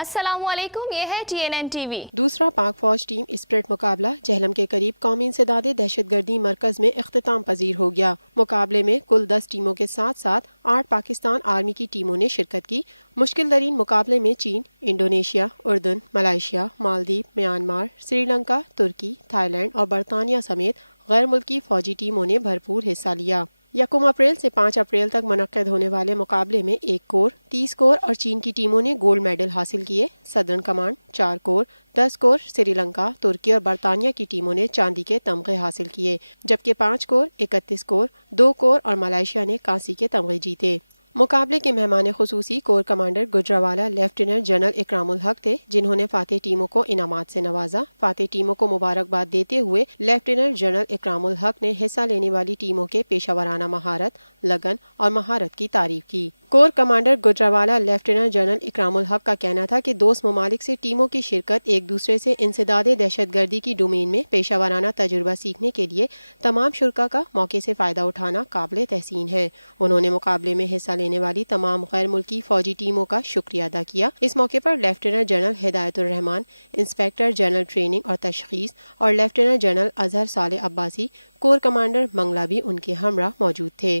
السلام علیکم، یہ ہے T N N T V. دوسرا پاک فوج ٹیم اسپرٹ مقابلہ جہلم کے قریب قومی انسداد دہشت گردی مرکز میں اختتام پذیر ہو گیا۔ مقابلے میں کل دس ٹیموں کے ساتھ ساتھ آٹھ پاکستان آرمی کی ٹیموں نے شرکت کی۔ مشکل ترین مقابلے میں چین، انڈونیشیا، اردن، ملائیشیا، مالدیپ، میانمار، سری لنکا، ترکی، تھائی لینڈ اور برطانیہ سمیت غیر ملکی فوجی ٹیموں نے بھرپور حصہ لیا۔ یکم اپریل سے پانچ اپریل تک منعقد ہونے والے مقابلے میں ایک کور، تیس کور اور چین کی ٹیموں نے گولڈ میڈل حاصل کیے۔ صدرن کمانڈ چار کور، دس کور سری لنکا، ترکی اور برطانیہ کی ٹیموں نے چاندی کے تمغے حاصل کیے، جبکہ پانچ کور، اکتیس کور، دو کور اور ملائیشیا نے کانسی کے تمغے جیتے۔ مقابلے کے مہمان خصوصی corps commander Gujranwala lieutenant general Ikram ul Haq تھے، جنہوں نے فاتح ٹیموں کو انعامات سے نوازا۔ فاتح ٹیموں کو مبارکباد دیتے ہوئے لیفٹیننٹ جنرل اکرام الحق نے حصہ لینے والی ٹیموں کے پیشہ ورانہ مہارت، لگن اور مہارت کی تعریف کی۔ Corps commander Gujranwala lieutenant general Ikram ul Haq کا کہنا تھا کہ دوست ممالک سے ٹیموں کی شرکت ایک دوسرے سے انسداد دہشت گردی کی ڈومین میں پیشہ ورانہ تجربہ سیکھنے کے لیے تمام شرکا کا موقع سے فائدہ اٹھانا قابل تحسین ہے۔ انہوں نے مقابلے میں حصہ لینے والی تمام غیر ملکی فوجی ٹیموں کا شکریہ ادا کیا۔ اس موقع پر لیفٹیننٹ جنرل ہدایت الرحمان انسپیکٹر جنرل ٹریننگ اور تشخیص اور lieutenant general Azhar Saleh Abbasi, corps commander Mangla بھی ان کے ہمراہ موجود تھے۔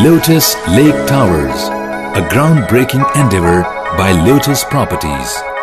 Lotus Lake Towers a ground breaking endeavour by Lotus Properties.